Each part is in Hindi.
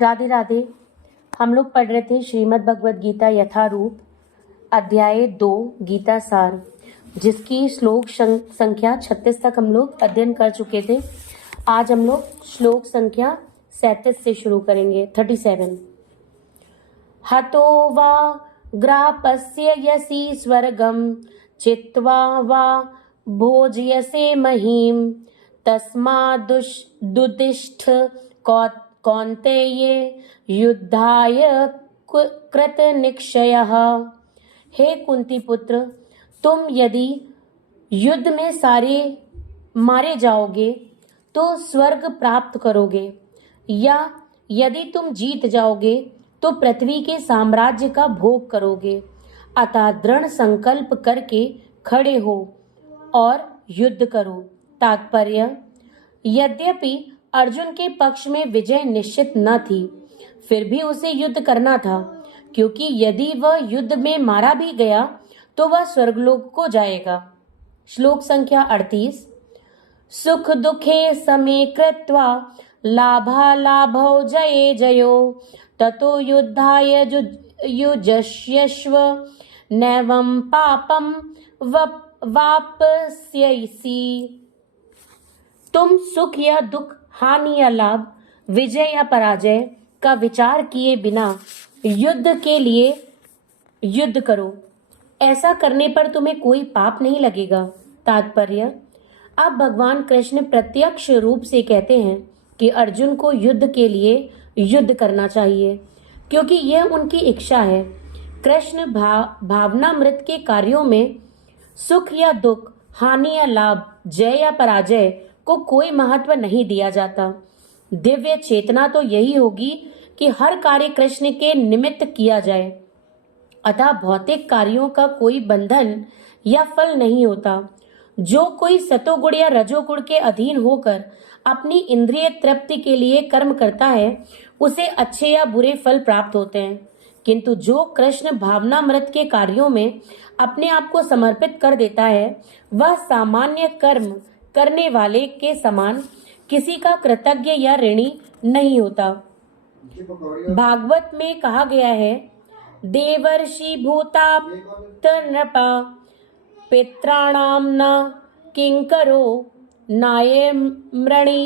राधे राधे। हम लोग पढ़ रहे थे श्रीमद् भगवद गीता यथारूप अध्याय 2 गीता सार, जिसकी श्लोक संख्या 36 तक हम लोग अध्ययन कर चुके थे। आज हम लोग श्लोक संख्या 37 से शुरू करेंगे। 37। हतो वा ग्रापस्य यसी स्वर्गम चित्वा वा भोजयसे महीम तस्मादुदिष्ठ कौन्तेय युद्धाय कृत निश्चयः। हे कुंती पुत्र, तुम यदि युद्ध में सारे मारे जाओगे तो स्वर्ग प्राप्त करोगे, या यदि तुम जीत जाओगे तो पृथ्वी के साम्राज्य का भोग करोगे। अतः दृढ़ संकल्प करके खड़े हो और युद्ध करो। तात्पर्य: यद्यपि अर्जुन के पक्ष में विजय निश्चित न थी, फिर भी उसे युद्ध करना था, क्योंकि यदि वह युद्ध में मारा भी गया तो वह स्वर्गलोक को जाएगा। श्लोक संख्या 38। सुख दुखे समे कृत्वा लाभालाभौ जये जयो ततो युद्धाय युजस्यश्व नैवं पापं वाप्स्यसि। तुम सुख या दुख, हानि या लाभ, विजय या पराजय का विचार किए बिना युद्ध के लिए युद्ध करो। ऐसा करने पर तुम्हें कोई पाप नहीं लगेगा। तात्पर्य: अब भगवान कृष्ण प्रत्यक्ष रूप से कहते हैं कि अर्जुन को युद्ध के लिए युद्ध करना चाहिए, क्योंकि यह उनकी इच्छा है। कृष्ण भावनामृत के कार्यों में सुख या दुख, हानि या लाभ, जय या पराजय को कोई महत्व नहीं दिया जाता। दिव्य चेतना तो यही होगी कि हर कार्य कृष्ण के निमित्त किया जाए। अतः भौतिक कार्यों का कोई बंधन या फल नहीं होता। जो कोई सतोगुण या रजोगुण के अधीन होकर अपनी इंद्रिय तृप्ति के लिए कर्म करता है, उसे अच्छे या बुरे फल प्राप्त होते हैं। किंतु जो कृष्ण भावनामृत के कार्यों में अपने आप को समर्पित कर देता है, वह सामान्य कर्म करने वाले के समान किसी का कृतज्ञ या ऋणी नहीं होता। भागवत में कहा गया है, देवर्षि भूताप्त नृपा पित्राणाम न किंकरो नायमृणी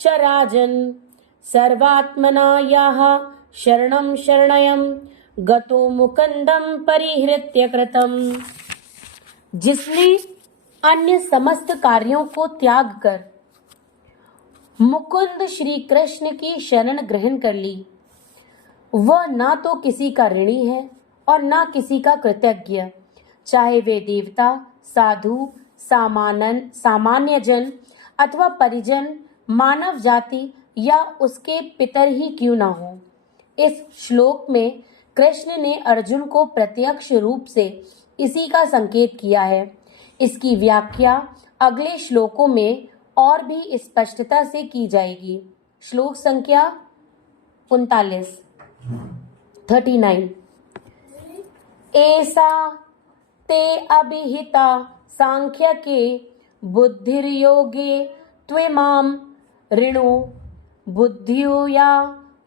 च राजन सर्वात्मना याः शरणं शरणयं गतो मुकुंदम परिहृत्य कृतम। जिसने अन्य समस्त कार्यों को त्याग कर मुकुंद श्री कृष्ण की शरण ग्रहण कर ली, वह ना तो किसी का ऋणी है और ना किसी का कृतज्ञ, चाहे वे देवता, साधु, सामान्य जन अथवा परिजन, मानव जाति या उसके पितर ही क्यों ना हो। इस श्लोक में कृष्ण ने अर्जुन को प्रत्यक्ष रूप से इसी का संकेत किया है। इसकी व्याख्या अगले श्लोकों में और भी स्पष्टता से की जाएगी। श्लोक संख्या 39। ऐसा ते अभिहिता सांख्य के बुद्धिर्योगे त्वेमां ऋणो बुद्धिया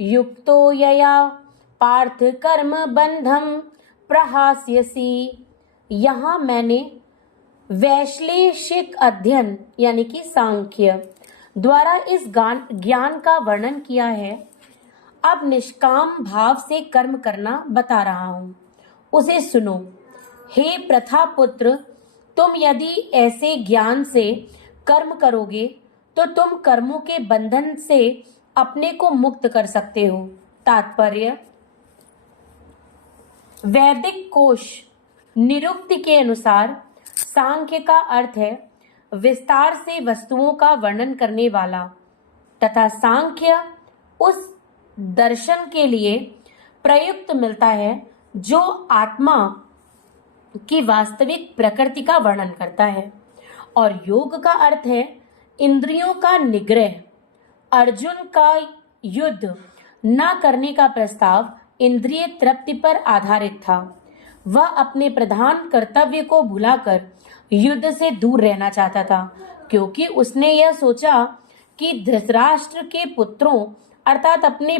युक्तो यया पार्थ कर्म बंधम प्रहास्यसि। यहाँ मैंने वैश्लेषिक अध्ययन यानी कि सांख्य द्वारा इस ज्ञान का वर्णन किया है। अब निष्काम भाव से कर्म करना बता रहा हूँ, उसे सुनो। हे प्रथा पुत्र, तुम यदि ऐसे ज्ञान से कर्म करोगे तो तुम कर्मों के बंधन से अपने को मुक्त कर सकते हो। तात्पर्य: वैदिक कोश निरुक्ति के अनुसार सांख्य का अर्थ है विस्तार से वस्तुओं का वर्णन करने वाला, तथा सांख्य उस दर्शन के लिए प्रयुक्त मिलता है जो आत्मा की वास्तविक प्रकृति का वर्णन करता है। और योग का अर्थ है इंद्रियों का निग्रह। अर्जुन का युद्ध न करने का प्रस्ताव इंद्रिय तृप्ति पर आधारित था। वह अपने प्रधान कर्तव्य को भुलाकर युद्ध से दूर रहना चाहता था, क्योंकि उसने यह सोचा कि धृतराष्ट्र के पुत्रों अर्थात अपने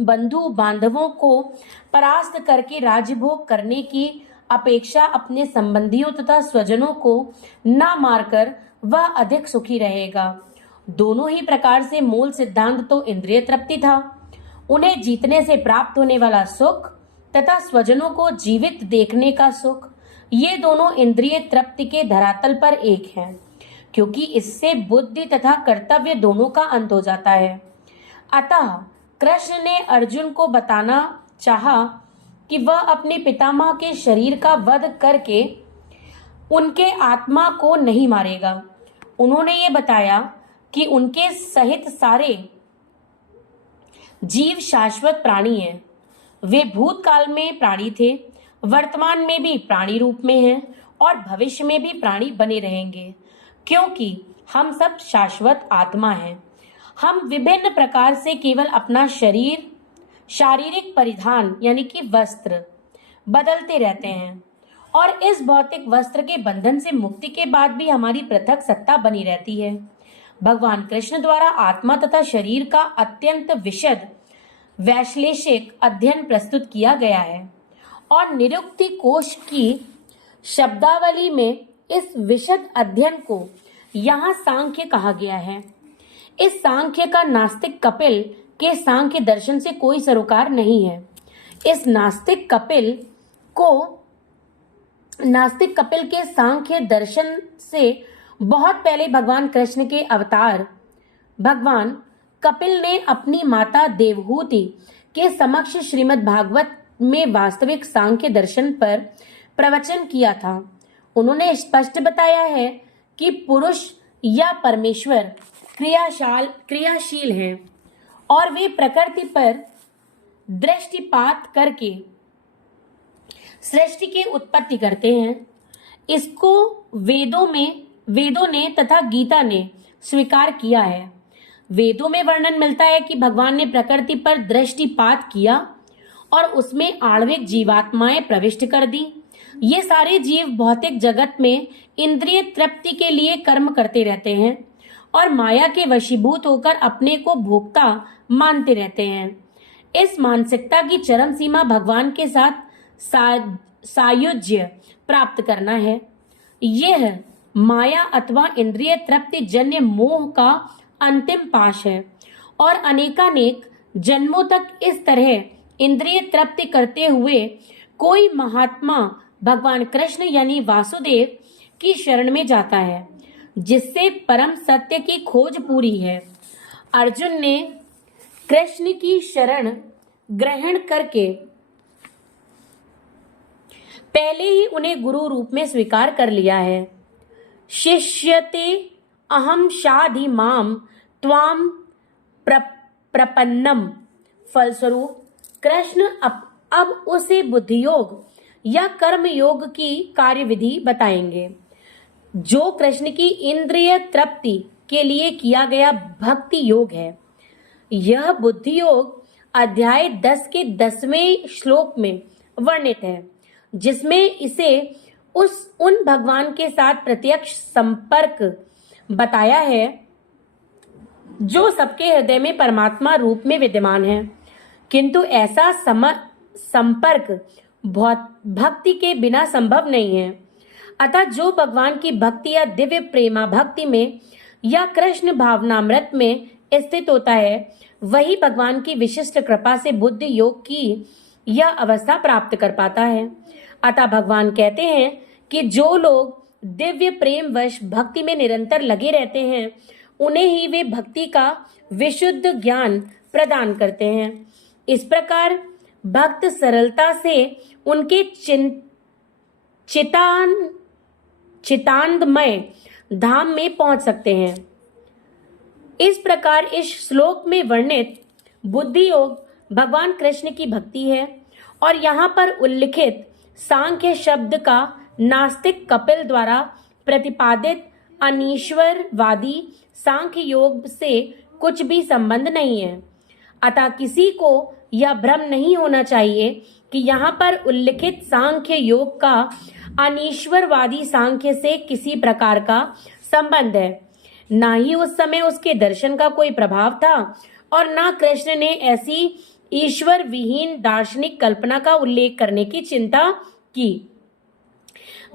बंधु बांधवों को परास्त करके राज्यभोग करने की अपेक्षा अपने संबंधियों तथा स्वजनों को न मारकर वह अधिक सुखी रहेगा। दोनों ही प्रकार से मूल सिद्धांत तो इंद्रिय तृप्ति था। उन्हें जीतने से प्राप्त होने वाला सुख तथा स्वजनों को जीवित देखने का सुख, ये दोनों इंद्रिय तृप्ति के धरातल पर एक हैं, क्योंकि इससे बुद्धि तथा कर्तव्य दोनों का अंत हो जाता है। अतः कृष्ण ने अर्जुन को बताना चाहा कि वह अपने पितामह के शरीर का वध करके उनके आत्मा को नहीं मारेगा। उन्होंने ये बताया कि उनके सहित सारे जीव शाश्वत प्राणी हैं। वे भूतकाल में प्राणी थे, वर्तमान में भी प्राणी रूप में हैं और भविष्य में भी प्राणी बने रहेंगे, क्योंकि हम सब शाश्वत आत्मा हैं। हम विभिन्न प्रकार से केवल अपना शारीरिक परिधान यानी कि वस्त्र बदलते रहते हैं और इस भौतिक वस्त्र के बंधन से मुक्ति के बाद भी हमारी पृथक सत्ता बनी रहती है। भगवान कृष्ण द्वारा आत्मा तथा शरीर का अत्यंत विशद वैश्लेषिक अध्ययन प्रस्तुत किया गया है और निरुक्ति कोश की शब्दावली में इस विशद अध्ययन को यहाँ सांख्य कहा गया है। इस सांख्य का नास्तिक कपिल के सांख्य दर्शन से कोई सरोकार नहीं है। इस नास्तिक कपिल के सांख्य दर्शन से बहुत पहले भगवान कृष्ण के अवतार भगवान कपिल ने अपनी माता देवहूति के समक्ष श्रीमद् भागवत में वास्तविक सांख्य दर्शन पर प्रवचन किया था। उन्होंने स्पष्ट बताया है कि पुरुष या परमेश्वर क्रियाशील हैं और वे प्रकृति पर दृष्टिपात करके सृष्टि की उत्पत्ति करते हैं। इसको वेदों ने तथा गीता ने स्वीकार किया है। वेदों में वर्णन मिलता है कि भगवान ने प्रकृति पर दृष्टिपात किया और उसमें आणविक जीवात्माएं प्रविष्ट कर दी। ये सारे जीव भौतिक जगत में इंद्रिय तृप्ति के लिए कर्म करते रहते हैं और माया के वशीभूत होकर अपने को भोक्ता मानते रहते हैं। इस मानसिकता की चरम सीमा भगवान के साथ सायुज्य प्राप्त करना है। यह माया अथवा इंद्रिय तृप्ति जन्य मोह का अंतिम पाश है और अनेकानेक जन्मों तक इस तरह इंद्रिय तृप्ति करते हुए कोई महात्मा भगवान कृष्ण यानी वासुदेव की शरण में जाता है, जिससे परम सत्य की खोज पूरी है। अर्जुन ने कृष्ण की शरण ग्रहण करके पहले ही उन्हें गुरु रूप में स्वीकार कर लिया है। शिष्यते अहम शाधि माम त्वाम प्रपन्नम। फलस्वरूप कृष्ण अब उसे बुद्धि योग या कर्म योग की कार्यविधि बताएंगे, जो कृष्ण की इंद्रिय तृप्ति के लिए किया गया भक्ति योग है। यह बुद्धि योग अध्याय 10 के 10वें श्लोक में वर्णित है, जिसमें इसे उन भगवान के साथ प्रत्यक्ष संपर्क बताया है जो सबके हृदय में परमात्मा रूप में विद्यमान है। किंतु ऐसा संपर्क भक्ति के बिना संभव नहीं है। अतः जो भगवान की भक्ति या दिव्य प्रेमा भक्ति में या कृष्ण भावनामृत में स्थित होता है, वही भगवान की विशिष्ट कृपा से बुद्धि योग की यह अवस्था प्राप्त कर पाता है। अतः भगवान कहते हैं कि जो लोग दिव्य प्रेम वश भक्ति में निरंतर लगे रहते हैं, उन्हें ही वे भक्ति का विशुद्ध ज्ञान प्रदान करते हैं। इस प्रकार भक्त सरलता से उनके चितानंदमय धाम में पहुंच सकते हैं। इस प्रकार इस श्लोक में वर्णित बुद्धि योग भगवान कृष्ण की भक्ति है और यहाँ पर उल्लिखित सांख्य शब्द का नास्तिक कपिल द्वारा प्रतिपादित अनीश्वरवादी सांख्य योग से कुछ भी संबंध नहीं है। अतः किसी को यह भ्रम नहीं होना चाहिए कि यहाँ पर उल्लिखित सांख्य योग का अनीश्वरवादी सांख्य से किसी प्रकार का संबंध है। ना ही उस समय उसके दर्शन का कोई प्रभाव था और न कृष्ण ने ऐसी ईश्वर विहीन दार्शनिक कल्पना का उल्लेख करने की चिंता की।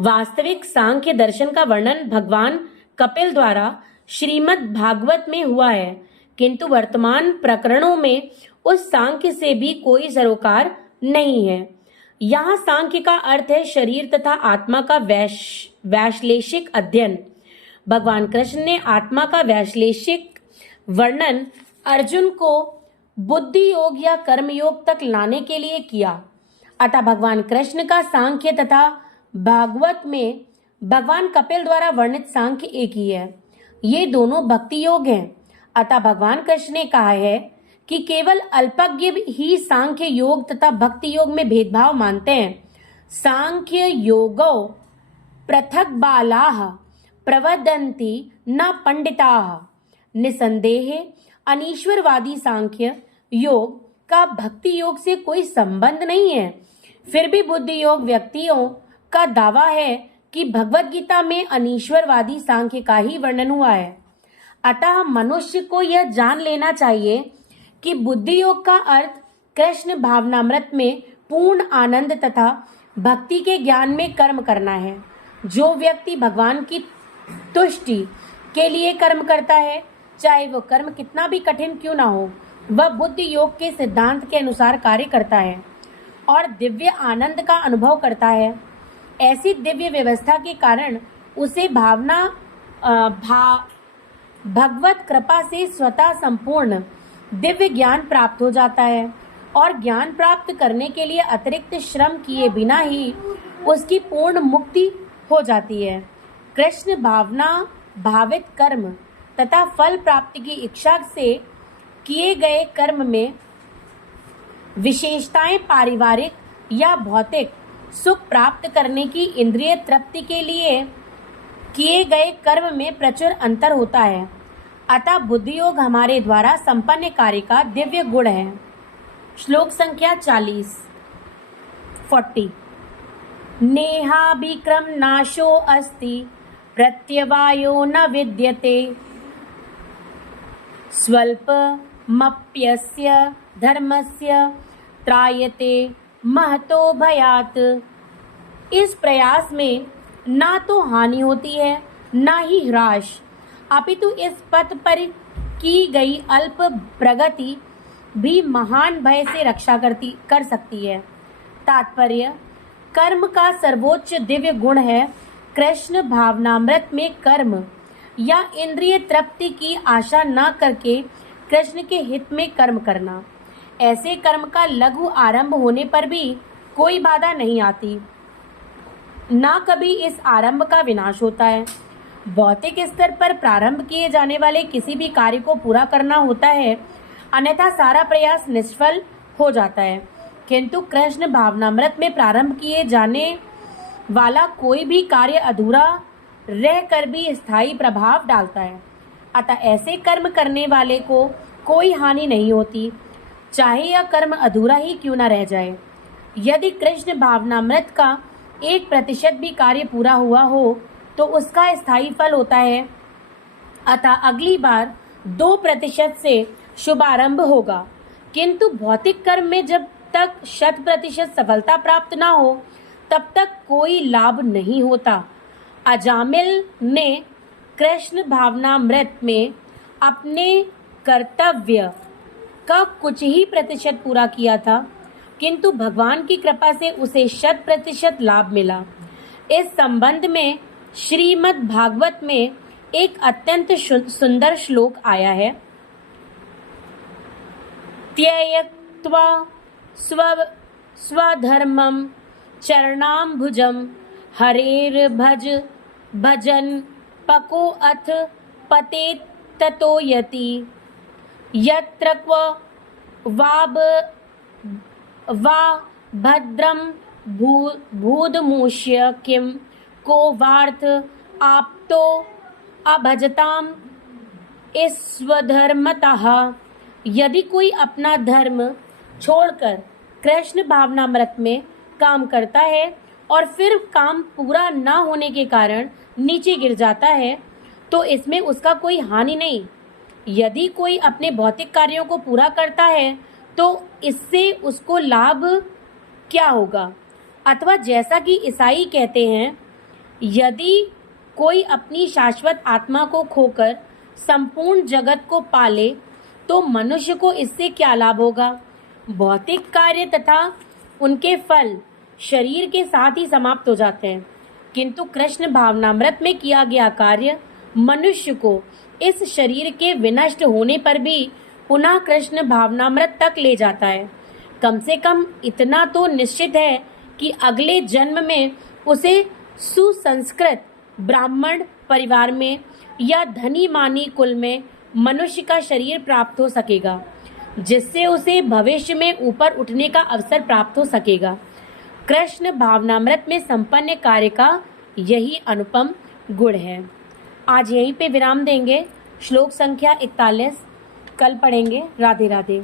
वास्तविक सांख्य दर्शन का वर्णन भगवान कपिल द्वारा श्रीमद् भागवत में हुआ है, किंतु वर्तमान प्रकरणों में उस सांख्य से भी कोई सरोकार नहीं है। यहाँ सांख्य का अर्थ है शरीर तथा आत्मा का वैश्लेषिक अध्ययन। भगवान कृष्ण ने आत्मा का वैश्लेषिक वर्णन अर्जुन को बुद्धि योग या कर्म योग तक लाने के लिए किया। अतः भगवान कृष्ण का सांख्य तथा भागवत में भगवान कपिल द्वारा वर्णित सांख्य एक ही है। ये दोनों भक्ति योग हैं। अतः भगवान कृष्ण ने कहा है कि केवल अल्पज्ञ ही सांख्य योग तथा भक्ति योग में भेदभाव मानते हैं। सांख्य योगो पृथक बालाः प्रवदन्ति न पंडिताः। निसंदेह अनीश्वरवादी सांख्य योग का भक्ति योग से कोई संबंध नहीं है। फिर भी बुद्धि योग व्यक्तियों का दावा है कि भगवत गीता में अनीश्वरवादी सांख्य का ही वर्णन हुआ है। अतः मनुष्य को यह जान लेना चाहिए कि बुद्धि योग का अर्थ कृष्ण भावनामृत में पूर्ण आनंद तथा भक्ति के ज्ञान में कर्म करना है। जो व्यक्ति भगवान की तुष्टि के लिए कर्म करता है, चाहे वो कर्म कितना भी कठिन क्यों ना हो, वह बुद्धि योग के सिद्धांत के अनुसार कार्य करता है और दिव्य आनंद का अनुभव करता है। ऐसी दिव्य व्यवस्था के कारण उसे भगवत कृपा से स्वतः संपूर्ण दिव्य ज्ञान प्राप्त हो जाता है और ज्ञान प्राप्त करने के लिए अतिरिक्त श्रम किए बिना ही उसकी पूर्ण मुक्ति हो जाती है। कृष्ण भावना भावित कर्म तथा फल प्राप्ति की इच्छा से किए गए कर्म में विशेषताएं पारिवारिक या भौतिक सुख प्राप्त करने की इंद्रिय तृप्ति के लिए किए गए कर्म में प्रचुर अंतर होता है। अतः बुद्धि योग हमारे द्वारा संपन्न कार्य का दिव्य गुण है। श्लोक संख्या 40 नेहाभिक्रम नाशो अस्ति प्रत्यवायो न विद्यते स्वल्पमप्यस्य धर्मस्य त्रायते महतो भयात्। इस प्रयास में ना तो हानि होती है ना ही ह्रास, अपितु इस पथ पर की गई अल्प प्रगति भी महान भय से रक्षा कर सकती है। तात्पर्य, कर्म का सर्वोच्च दिव्य गुण है कृष्ण भावनामृत में कर्म या इंद्रिय तृप्ति की आशा न करके कृष्ण के हित में कर्म करना। ऐसे कर्म का लघु आरंभ होने पर भी कोई बाधा नहीं आती, ना कभी इस आरंभ का विनाश होता है। भौतिक स्तर पर प्रारंभ किए जाने वाले किसी भी कार्य को पूरा करना होता है, अन्यथा सारा प्रयास निष्फल हो जाता है। किंतु कृष्ण भावनामृत में प्रारंभ किए जाने वाला कोई भी कार्य अधूरा रहकर भी स्थायी प्रभाव डालता है। अतः ऐसे कर्म करने वाले को कोई हानि नहीं होती, चाहे यह कर्म अधूरा ही क्यों न रह जाए। यदि कृष्ण भावनामृत का 1% भी कार्य पूरा हुआ हो तो उसका स्थायी फल होता है। अतः अगली बार 2% से शुभारंभ होगा। किंतु भौतिक कर्म में जब तक 100% सफलता प्राप्त न हो तब तक कोई लाभ नहीं होता। अजामिल ने कृष्ण भावनामृत में अपने कर्तव्य का कुछ ही प्रतिशत पूरा किया था, किंतु भगवान की कृपा से उसे 100% लाभ मिला। इस संबंध में श्रीमद् भागवत में एक अत्यंत सुंदर श्लोक आया है। त्यक्त्वा स्वधर्मं चरणाम्बुजं भजन पको अथ पतेत् ततो यति यत्र क्व वा भद्रं भूदमुष्य किं को वार्थ आप्तो अभजताम स्वधर्मतः। यदि कोई अपना धर्म छोड़कर कृष्ण भावनामृत में काम करता है और फिर काम पूरा न होने के कारण नीचे गिर जाता है तो इसमें उसका कोई हानि नहीं, यदि कोई अपने भौतिक कार्यों को पूरा करता है तो इससे उसको लाभ क्या होगा? अथवा जैसा कि ईसाई कहते हैं, यदि कोई अपनी शाश्वत आत्मा को खोकर संपूर्ण जगत को पाले तो मनुष्य को इससे क्या लाभ होगा? भौतिक कार्य तथा उनके फल शरीर के साथ ही समाप्त हो जाते हैं, किंतु कृष्ण भावनामृत में किया गया कार्य मनुष्य को इस शरीर के विनष्ट होने पर भी पुनः कृष्ण भावनामृत तक ले जाता है। कम से कम इतना तो निश्चित है कि अगले जन्म में उसे सुसंस्कृत ब्राह्मण परिवार में या धनी मानी कुल में मनुष्य का शरीर प्राप्त हो सकेगा, जिससे उसे भविष्य में ऊपर उठने का अवसर प्राप्त हो सकेगा। कृष्ण भावनामृत में संपन्न कार्य का यही अनुपम गुण है। आज यहीं पे विराम देंगे। श्लोक संख्या 41 कल पढ़ेंगे। राधे राधे।